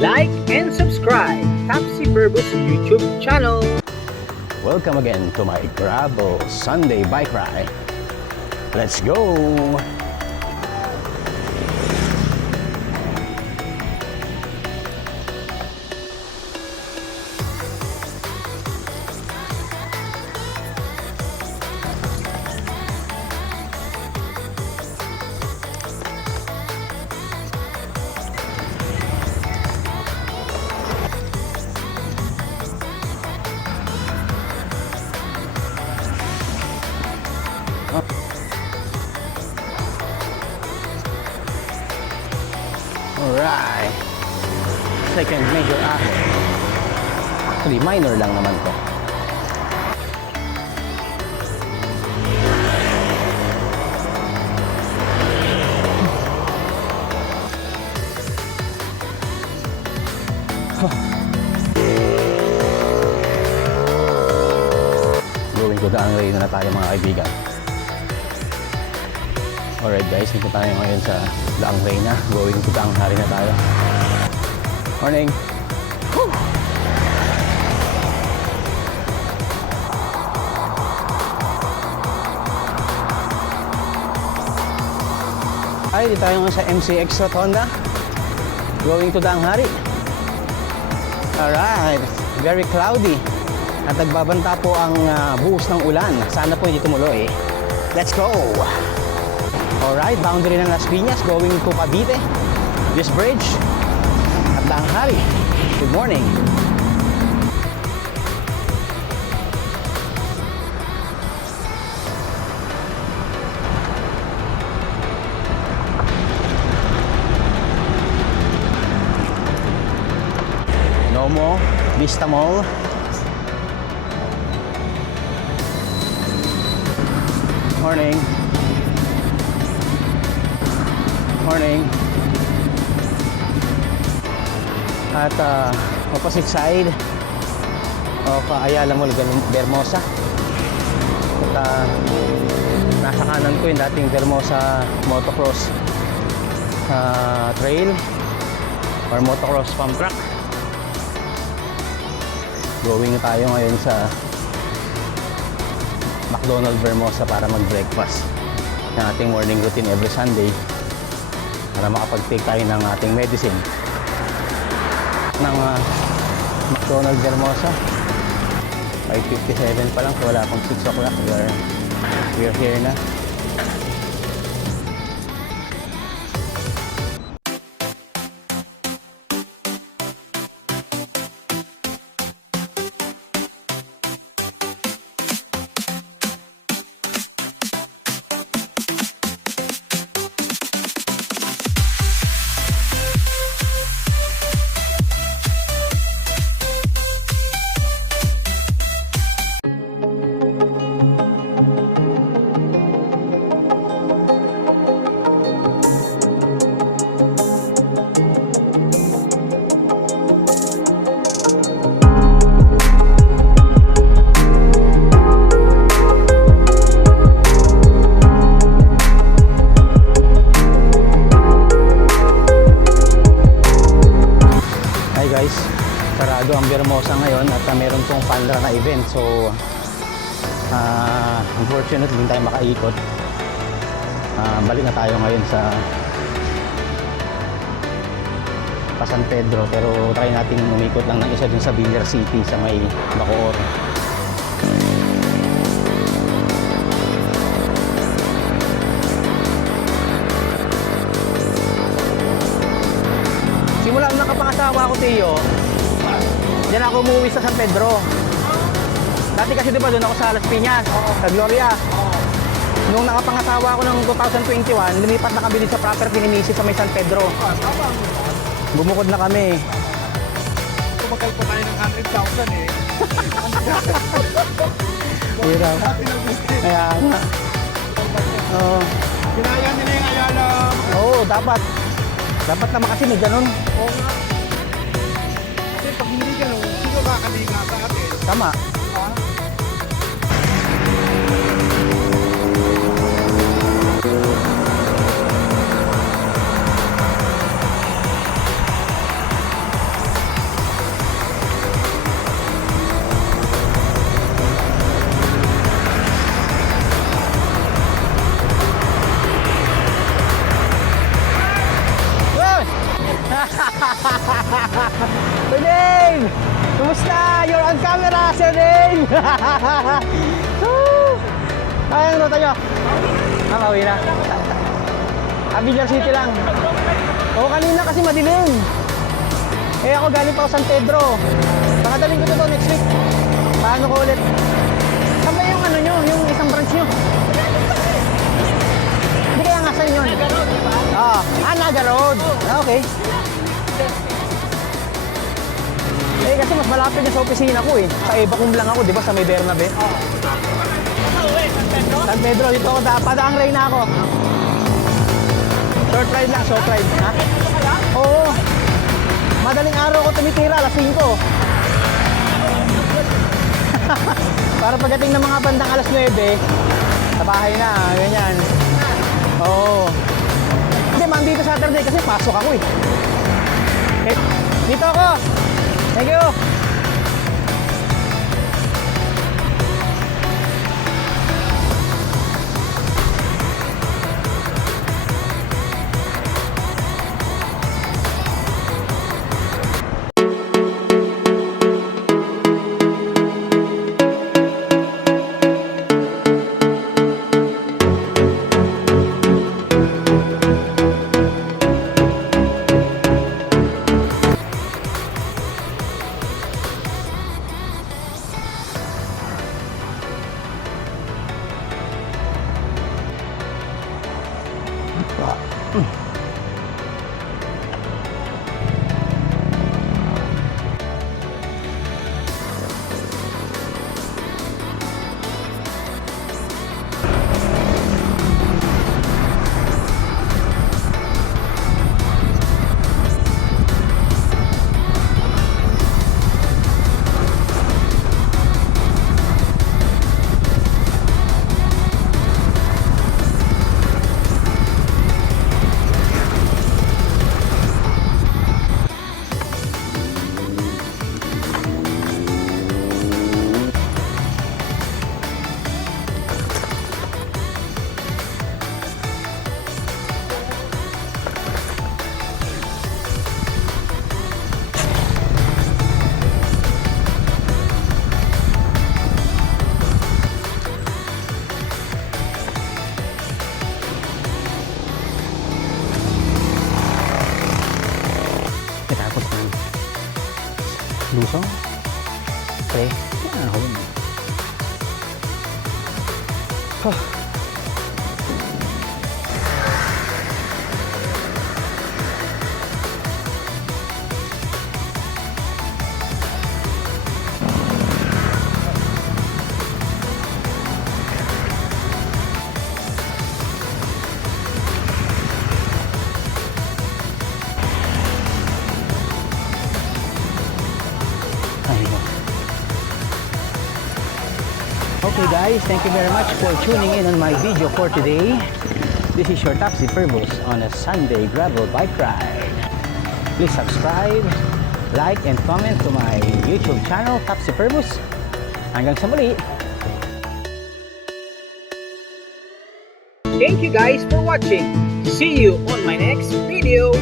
like and subscribe Tapsi Verbos YouTube channel. Welcome again to my Gravel Sunday bike ride. Let's go! Alright, second major ahon. Actually, minor lang naman to. Going to the Angray na tayo mga kaibigan. Alright guys, dito tayo ngayon sa Daang Reyna. Going to Daang Hari na tayo. Morning! Woo! Ay, dito tayo nga sa MCX Rotonda. Going to Daang Hari. Alright, very cloudy. At nagbabanta po ang buhos ng ulan. Sana po hindi tumuloy. Let's go! Alright, boundary ng Las Piñas going to Cavite, this bridge at Daang Hari. Good morning. Nomo, Vista Mall. Morning. Morning. At opposite side of Ayala Mall, Vermosa. At nasa kanan ko yung dating Vermosa motocross trail or motocross pump track. Going tayo ngayon sa McDonald's Vermosa para mag-breakfast ng ating morning routine every Sunday, para makapag-take tayo ng ating medicine ng McDonald's Vermosa. 5:57 pa lang, so wala pang 6 o'clock. We are here na. Sarado ang Vermosa ngayon at meron pong Panra na event, so unfortunately hindi tayo makaikot. Balik na tayo ngayon sa San Pedro, pero try natin umikot lang ng isa dun sa Villar City sa may Bacoor. Simula nung nakapangasawa ako, Teo, diyan ako umuwi sa San Pedro. Dati kasi diba doon ako sa Las Piñas, sa Gloria. Nung nakapangasawa ako ng 2021, lumipat na kami sa property ni Missy sa may San Pedro. Bumukod na kami. Tumagal po tayo ng 100,000 eh. Hirap. Kaya nga. Kinaya nila yung Ayala. Oo, dapat. Dapat naman kasi may ganun. Oo nga. Kasi pag hindi ganun, sino kakaliga sa atin? Tama. Ha? Sir Dave! Kumusta? You're on camera, Sir Dave! Ay, ang nota nyo? Pauwi na. Villar City lang. Oo, kanina kasi madilim. Eh ako galing pa ako San Pedro. Pakadaling ko to next week. Paano ko ulit? Saan ba yung ano nyo? Yung isang branch nyo? Hindi kaya nga sa inyo. Naga Road, diba? Naga Road. Okay. Eh kasi mas malapit na sa opisina ko eh. Sa Ebacum lang ako, di ba? Sa may Bernabe. San Pedro, dito ako. Padaang ray na ako. Short ride lang, short ride. Ha? Oo. Madaling araw ko tumitira, alas 5. Para pagdating ng mga bandang alas 9, sa bahay na, ganyan. Oo. Hindi, Monday to Saturday kasi pasok ako eh. Dito ako. Thank you. Tapos na Lusong? Okay. Yan ako yun. Okay guys, thank you very much for tuning in on my video for today. This is your Taxi Verbos on a Sunday gravel bike ride. Please subscribe, like, and comment to my YouTube channel, Taxi Verbos. Hanggang sa muli! Thank you guys for watching. See you on my next video.